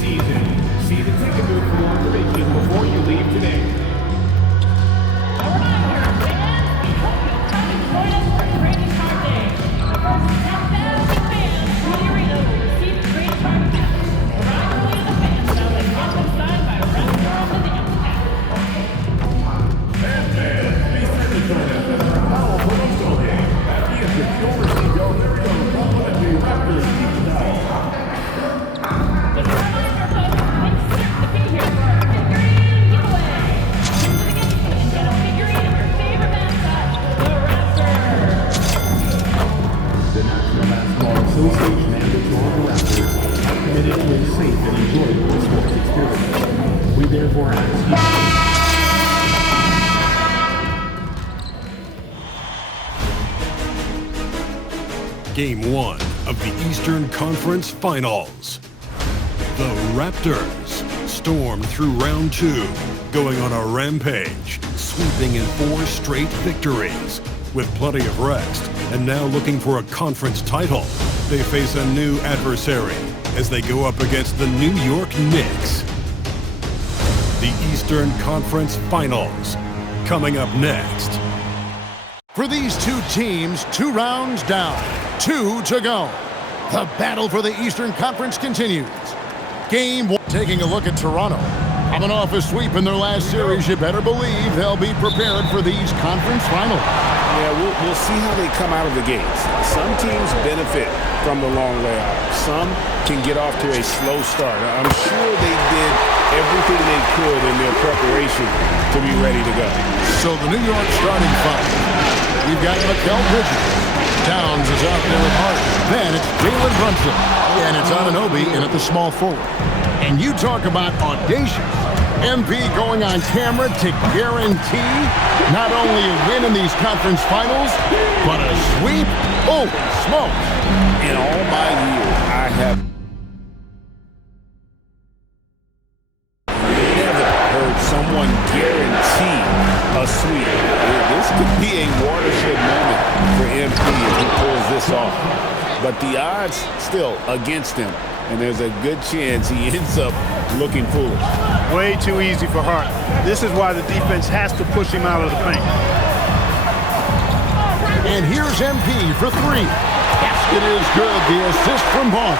season. See the ticket booth for more information before you leave today. Association and the Toronto Raptors are committed to a safe and enjoyable sports experience. We therefore ask you. Game 1 of the Eastern Conference Finals. The Raptors stormed through round 2, going on a rampage, sweeping in 4 straight victories. With plenty of rest, and now looking for a conference title, they face a new adversary as they go up against the New York Knicks. The Eastern Conference Finals, coming up next. For these two teams, 2 rounds down, 2 to go. The battle for the Eastern Conference continues. Game 1, taking a look at Toronto. Coming off a sweep in their last series, you better believe they'll be prepared for these conference finals. Yeah, we'll see how they come out of the gates. Some teams benefit from the long layoff. Some can get off to a slow start. I'm sure they did everything they could in their preparation to be ready to go. So the New York starting 5. We've got Mikal Bridges. Downs is out there with Hart. Then it's Jalen Brunson. And it's Anunoby in at the small forward. And you talk about audacious. MP going on camera to guarantee not only a win in these conference finals, but a sweep? Holy smokes! In all my years, I have never heard someone guarantee a sweep. This could be a watershed moment for MP if he pulls this off. But the odds still against him, and there's a good chance he ends up looking foolish. Way too easy for Hart. This is why the defense has to push him out of the paint. And here's MP for 3. Basket is good. The assist from Vaughn.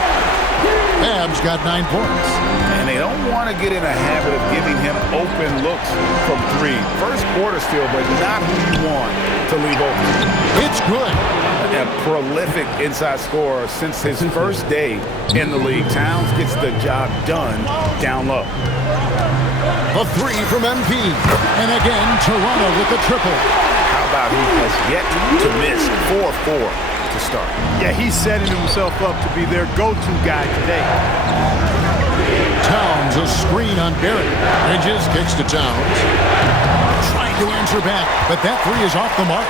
Babs got 9 points. And they don't want to get in a habit of giving him open looks from 3. First quarter still, but not who you want to leave open. It's good. A prolific inside scorer since his first day in the league. Towns gets the job done down low. A 3 from MP. And again, Toronto with the triple. How about he has yet to miss 4-4 to start? Yeah, he's setting himself up to be their go-to guy today. Towns, a screen on Barrett. Bridges kicks to Towns. Trying to answer back, but that 3 is off the mark.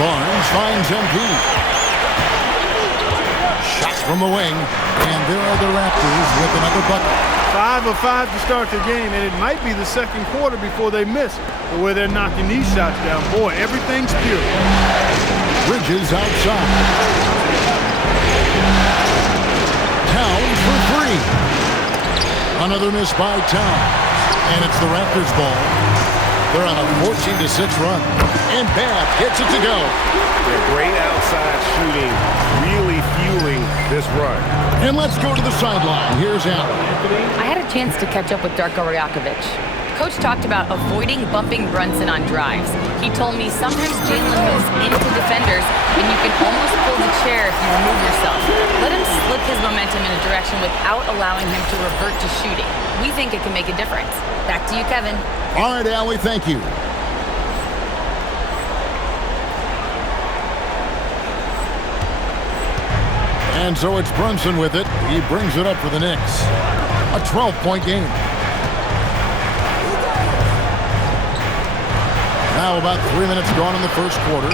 Barnes finds MP. Shots from the wing, and there are the Raptors with another bucket. 5 of 5 to start the game, and it might be the second quarter before they miss the way they're knocking these shots down. Boy, everything's pure. Bridges outside. Towns for 3. Another miss by Towns, and it's the Raptors' ball. They're on a 14-6 run. And Bab gets it to go. They're great outside shooting, really fueling this run. And let's go to the sideline. Here's Allen. I had a chance to catch up with Darko Rajakovic. Coach talked about avoiding bumping Brunson on drives. He told me sometimes Jalen moves into defenders, and you can almost pull the chair if you remove yourself. Let him slip his momentum in a direction without allowing him to revert to shooting. We think it can make a difference. Back to you, Kevin. All right, Allie, thank you. And so it's Brunson with it. He brings it up for the Knicks. A 12-point game. Now about 3 minutes gone in the first quarter.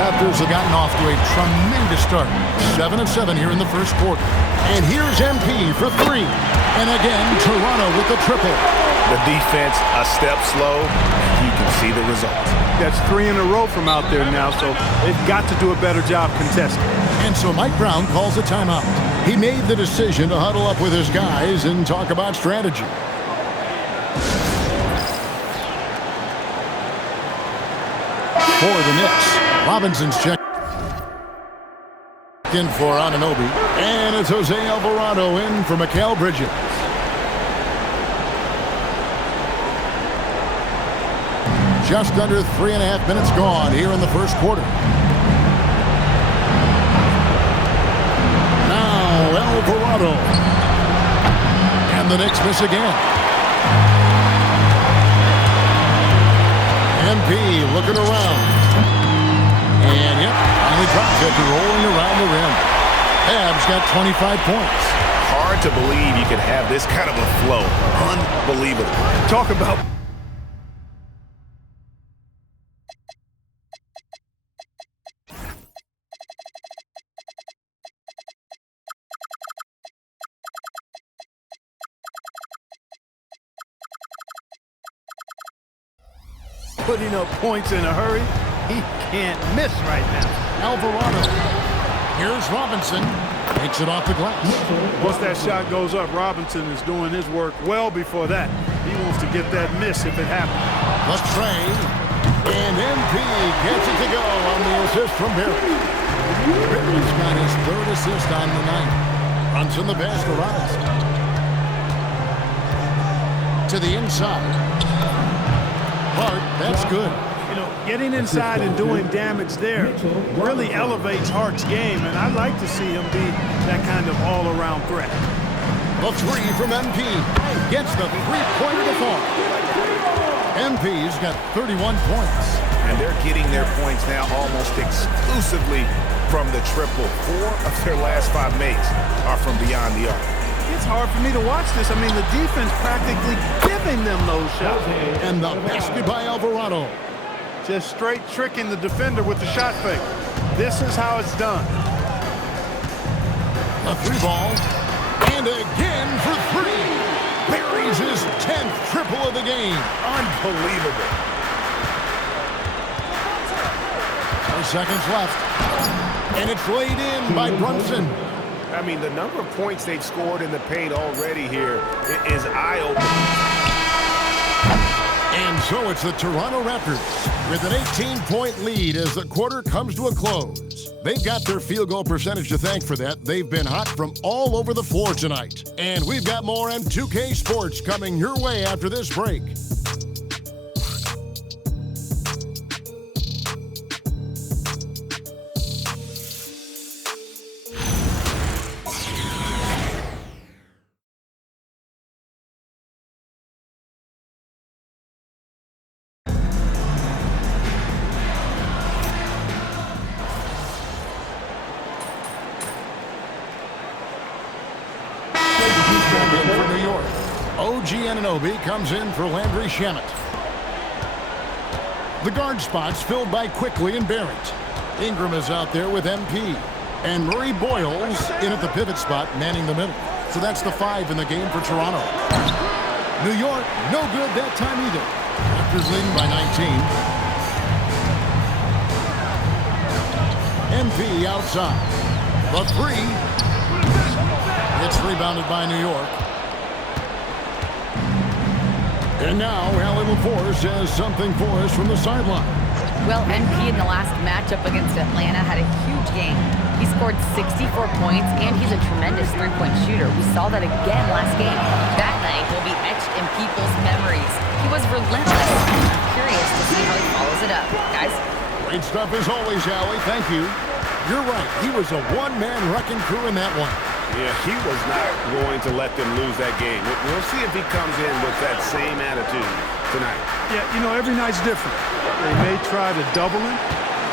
Raptors have gotten off to a tremendous start. 7 of 7 here in the first quarter. And here's MP for 3. And again, Toronto with the triple. The defense a step slow, and you can see the result. That's 3 in a row from out there now, so they've got to do a better job contesting. And so Mike Brown calls a timeout. He made the decision to huddle up with his guys and talk about strategy. For the Knicks, Robinson's check in for Anunoby. And it's Jose Alvarado in for Mikal Bridges. Just under 3.5 minutes gone here in the first quarter. Now Alvarado. And the Knicks miss again. MP looking around. And yep, finally drops it, rolling around the rim. Habs got 25 points. Hard to believe you could have this kind of a flow. Unbelievable. Talk about putting up points in a hurry. He can't miss right now. Alvarado. Here's Robinson. Takes it off the glass. Once that shot goes up, Robinson is doing his work well before that. He wants to get that miss if it happens. The tray. And MP gets it to go on the assist from Barry. Barry's got his third assist on the night. Runs in the pass to Robinson. To the inside. Hart, that's good. You know, getting inside and doing damage there really elevates Hart's game, and I'd like to see him be that kind of all-around threat. The three from MP. Gets the three-pointer to fall. MP's got 31 points. And they're getting their points now almost exclusively from the triple. 4 of their last 5 makes are from beyond the arc. It's hard for me to watch this. I mean, the defense practically giving them those shots. And the basket by Alvarado. Just straight tricking the defender with the shot fake. This is how it's done. A 3-ball. And again for 3. Buries his 10th triple of the game. Unbelievable. 4 seconds left. And it's laid in by Brunson. I mean, the number of points they've scored in the paint already here is eye-opening. And so it's the Toronto Raptors with an 18-point lead as the quarter comes to a close. They've got their field goal percentage to thank for that. They've been hot from all over the floor tonight. And we've got more M2K Sports coming your way after this break. In for New York. OG Anunoby comes in for Landry Shamet. The guard spots filled by Quickly and Barrett. Ingram is out there with MP. And Murray Boyles in at the pivot spot, manning the middle. So that's the 5 in the game for Toronto. New York, no good that time either. Raptors leading by 19. MP outside. The 3. It's rebounded by New York. And now, Allie LaForce has something for us from the sideline. Well, MP in the last matchup against Atlanta had a huge game. He scored 64 points, and he's a tremendous three-point shooter. We saw that again last game. That night will be etched in people's memories. He was relentless, and I'm curious to see how he follows it up. Guys? Great stuff as always, Allie. Thank you. You're right. He was a one-man wrecking crew in that one. Yeah, he was not going to let them lose that game. We'll see if he comes in with that same attitude tonight. Yeah, you know, every night's different. They may try to double him,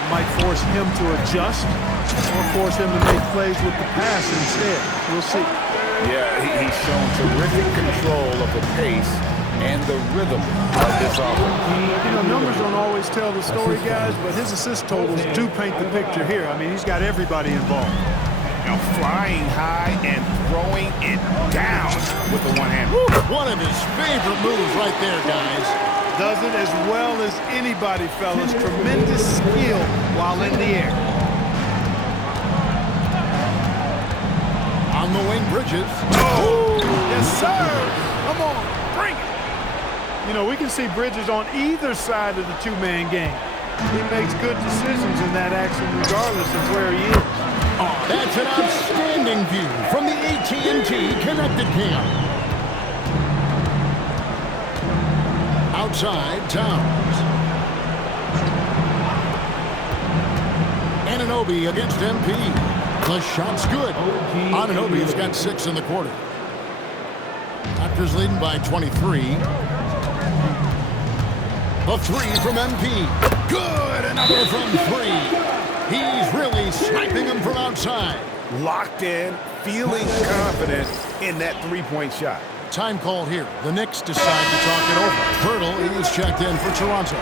might force him to adjust, or force him to make plays with the pass instead. We'll see. Yeah, he's shown terrific control of the pace and the rhythm of this offense. You know, numbers don't always tell the story, guys, but his assist totals do paint the picture here. I mean, he's got everybody involved. Now flying high and throwing it down with the one hand. One of his favorite moves right there, guys. Does it as well as anybody, fellas. Tremendous skill while in the air. On the wing, Bridges. Oh, yes, sir. Come on, bring it. You know, we can see Bridges on either side of the two-man game. He makes good decisions in that action regardless of where he is. Oh, that's an outstanding view from the AT&T Connected Cam. Outside, Towns. Anunoby against MP. The shot's good. Anunoby's got 6 in the quarter. Raptors leading by 23. The 3 from MP. Good! Another from 3. He's really sniping him from outside. Locked in, feeling confident in that three-point shot. Time call here. The Knicks decide to talk it over. Hurdle is checked in for Toronto.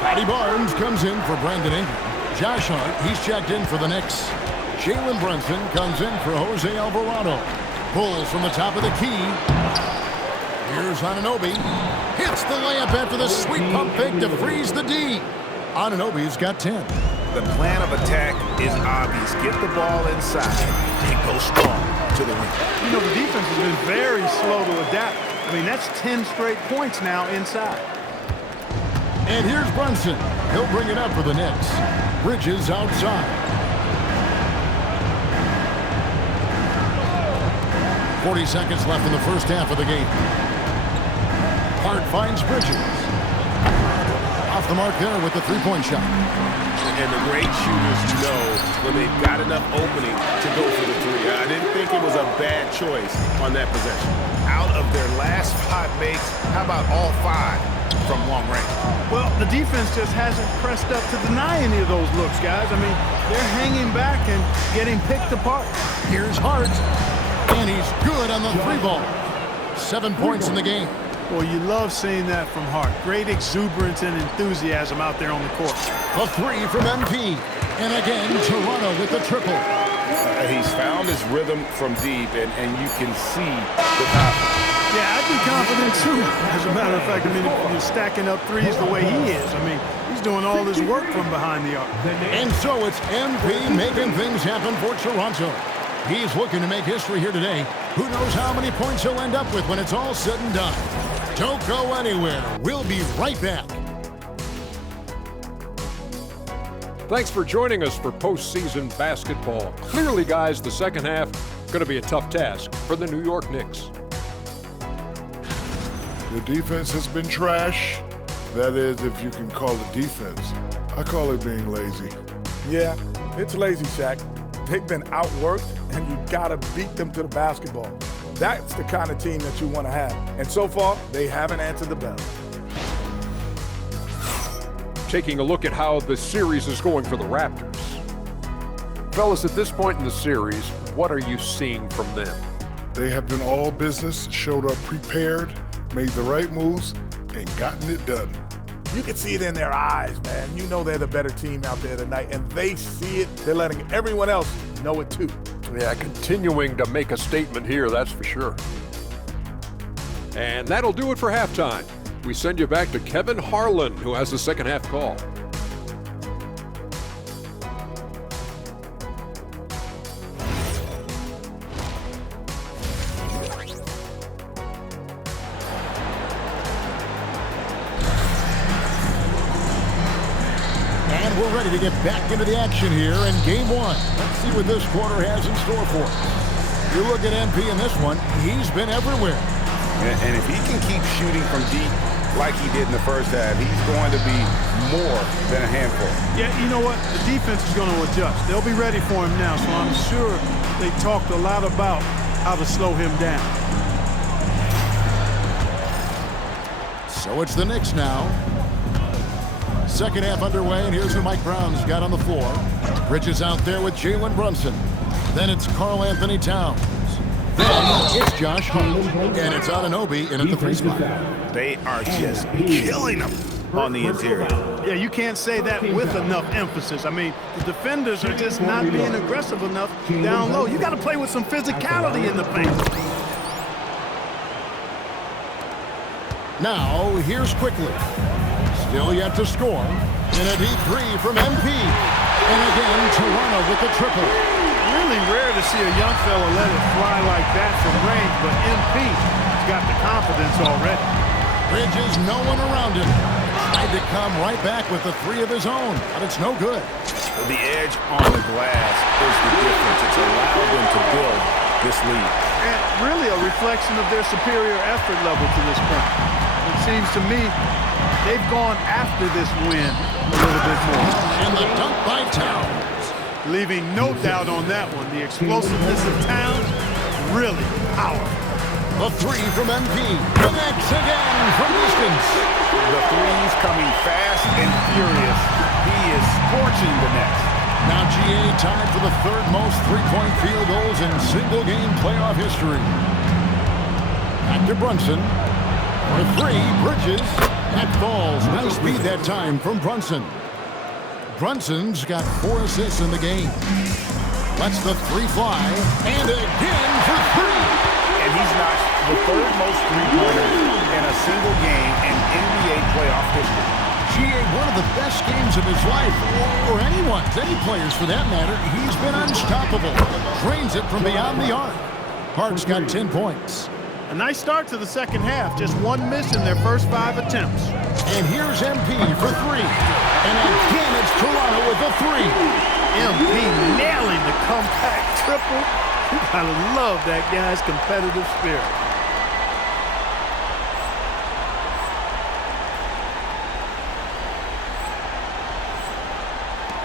Scotty Barnes comes in for Brandon Ingram. Josh Hart, he's checked in for the Knicks. Jalen Brunson comes in for Jose Alvarado. Pulls from the top of the key. Here's Anunoby. Hits the layup after the sweet pump fake to freeze the D. Anunoby's got 10. The plan of attack is obvious. Get the ball inside and go strong to the rim. You know, the defense has been very slow to adapt. I mean, that's 10 straight points now inside. And here's Brunson. He'll bring it up for the Knicks. Bridges outside. 40 seconds left in the first half of the game. Hart finds Bridges. Off the mark there with the three-point shot. And the great shooters know when they've got enough opening to go for the three. I didn't think it was a bad choice on that possession. Out of their last 5 makes, how about all 5 from long range? Well, the defense just hasn't pressed up to deny any of those looks, guys. I mean, they're hanging back and getting picked apart. Here's Hart. And he's good on the 3 ball. 7 points in the game. Well, you love seeing that from Hart. Great exuberance and enthusiasm out there on the court. A 3 from MP. And again, Toronto with the triple. He's found his rhythm from deep, and you can see the confidence. Yeah, I'd be confident too. As a matter of fact, I mean, if you're stacking up threes the way he is, I mean, he's doing all this work from behind the arc. And so it's MP making things happen for Toronto. He's looking to make history here today. Who knows how many points he'll end up with when it's all said and done. Don't go anywhere. We'll be right back. Thanks for joining us for postseason basketball. Clearly, guys, the second half going to be a tough task for the New York Knicks. The defense has been trash. That is, if you can call it defense. I call it being lazy. Yeah, it's lazy, Shaq. They've been outworked, and you gotta beat them to the basketball. That's the kind of team that you want to have. And so far, they haven't answered the bell. Taking a look at how the series is going for the Raptors. Fellas, at this point in the series, what are you seeing from them? They have been all business, showed up prepared, made the right moves, and gotten it done. You can see it in their eyes, man. You know they're the better team out there tonight, and they see it. They're letting everyone else know it too. Yeah, continuing to make a statement here, that's for sure. And that'll do it for halftime. We send you back to Kevin Harlan, who has the second half call. And we're ready to get back into the action here in game 1. Let's see what this quarter has in store for us. You look at MP in this one, he's been everywhere. And if he can keep shooting from deep like he did in the first half, he's going to be more than a handful. Yeah, you know what? The defense is going to adjust. They'll be ready for him now, so I'm sure they talked a lot about how to slow him down. So it's the Knicks now. Second half underway, and here's who Mike Brown's got on the floor. Bridges out there with Jalen Brunson. Then it's Karl Anthony Towns. Then it's Josh Hart. And it's Anunoby in at the 3 spot. They are just killing them on the interior. Yeah, you can't say that with enough emphasis. I mean, the defenders are just not being aggressive enough down low. You got to play with some physicality in the paint. Now, here's Quickly. Still yet to score. In a deep 3 from MP. And again, Toronto with the triple. really rare to see a young fella let it fly like that from range, but MP's got the confidence already. Bridges, no one around him. Tried to come right back with the three of his own, but it's no good. The edge on the glass is the difference. It's allowed them to build this lead. And really a reflection of their superior effort level to this point. It seems to me they've gone after this win a little bit more. And the dunk by Towns. Leaving no doubt on that one. The explosiveness of Towns, really powerful. The three from MP. Connects again from distance. The threes coming fast and furious. He is scorching the Nets. Now GA tied for the third most three-point field goals in single-game playoff history. Back to Brunson. For three, Bridges. That falls. Nice speed that time from Brunson. Brunson's got 4 assists in the game. Lets the three fly. And again for three. And he's notched the third most three-pointers in a single game in NBA playoff history. GA, one of the best games of his life, or anyone's, any players for that matter. He's been unstoppable. Drains it from beyond the arc. Hart's got 10 points. A nice start to the second half. Just one miss in their first 5 attempts. And here's MP for three. And again, it's Toronto with the three. MP nailing the comeback triple. You gotta love that guy's competitive spirit.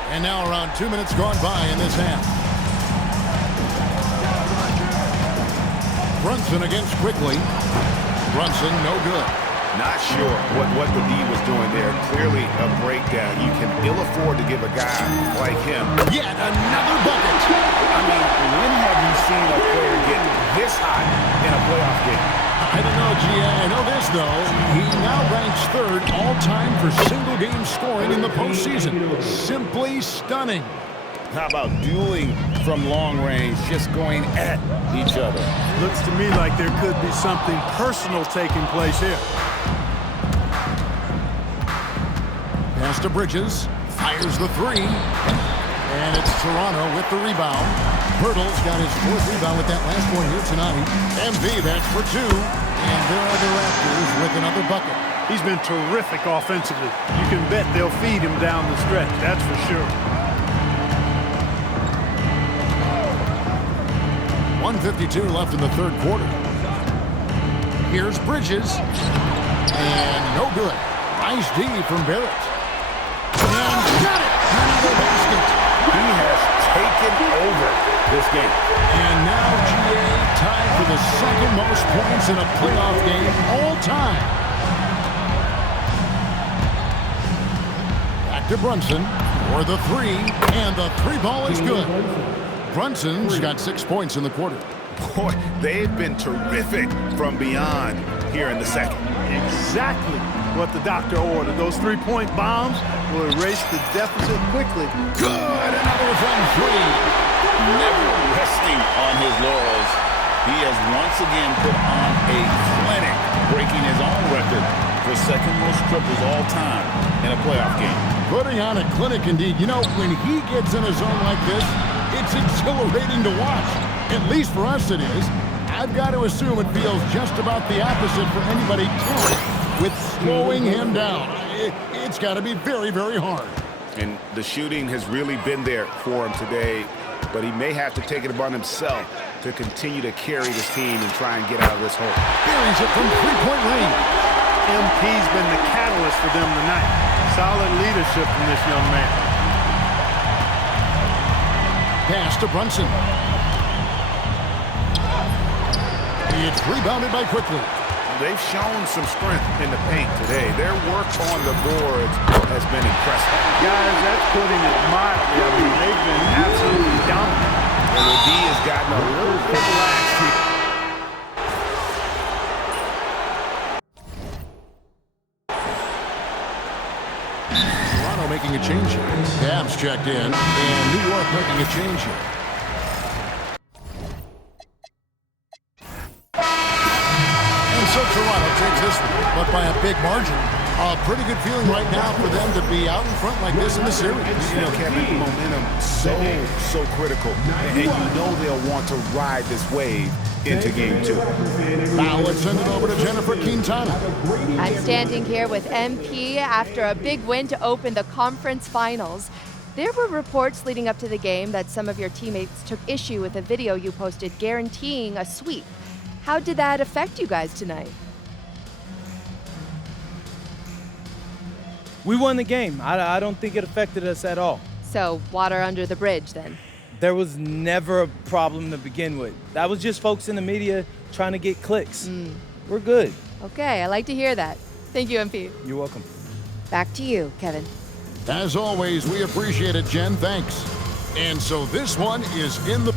And now around 2 minutes gone by in this half. Brunson against Quickly. Brunson no good. Not sure what the D was doing there. Clearly a breakdown. You can ill afford to give a guy like him yet another bucket. I mean, when have you seen a player get this hot in a playoff game? I don't know, GA. I know this, though. He now ranks third all-time for single-game scoring in the postseason. Simply stunning. How about dueling from long range, just going at each other? Looks to me like there could be something personal taking place here. Pass to Bridges. Fires the three. And it's Toronto with the rebound. Hurdle's got his 4th rebound with that last one here tonight. MV, that's for 2. And there are the Raptors with another bucket. He's been terrific offensively. You can bet they'll feed him down the stretch, that's for sure. 1:52 left in the third quarter. Here's Bridges. And no good. Nice D from Barrett. And got it! Another basket. He has taken over this game. And now GA tied for the second most points in a playoff game all time. Back to Brunson for the three. And the three ball is good. Brunson's got 6 points in the quarter. Boy, they've been terrific from beyond here in the second. Exactly what the doctor ordered. Those three-point bombs will erase the deficit quickly. Good! Another from three. Never resting on his laurels. He has once again put on a clinic, breaking his own record for second most triples all time in a playoff game. Putting on a clinic indeed. You know, when he gets in a zone like this, it's exhilarating to watch. At least for us it is. I've got to assume it feels just about the opposite for anybody tasked with slowing him down. It's got to be very, very hard. And the shooting has really been there for him today, but he may have to take it upon himself to continue to carry this team and try and get out of this hole. Buries it from three-point range. MP's been the catalyst for them tonight. Solid leadership from this young man. Pass to Brunson. It's rebounded by Quickly. They've shown some strength in the paint today. Their work on the boards has been impressive. Guys, that's putting it mildly. I mean, they've been absolutely dominant. And the D has gotten a little bit lax here. Toronto making a change here. Cavs checked in, and New York making a change here. So Toronto takes this one, but by a big margin. A pretty good feeling right now for them to be out in front like this in the series. You know, Kevin, momentum so critical. And you know they'll want to ride this wave into game 2. Now let's send it over to Jennifer Quintana. I'm standing here with MP after a big win to open the conference finals. There were reports leading up to the game that some of your teammates took issue with a video you posted guaranteeing a sweep. How did that affect you guys tonight? We won the game. I don't think it affected us at all. So, water under the bridge then? There was never a problem to begin with. That was just folks in the media trying to get clicks. We're good. Okay, I like to hear that. Thank you, MP. You're welcome. Back to you, Kevin. As always, we appreciate it, Jen. Thanks. And so this one is in the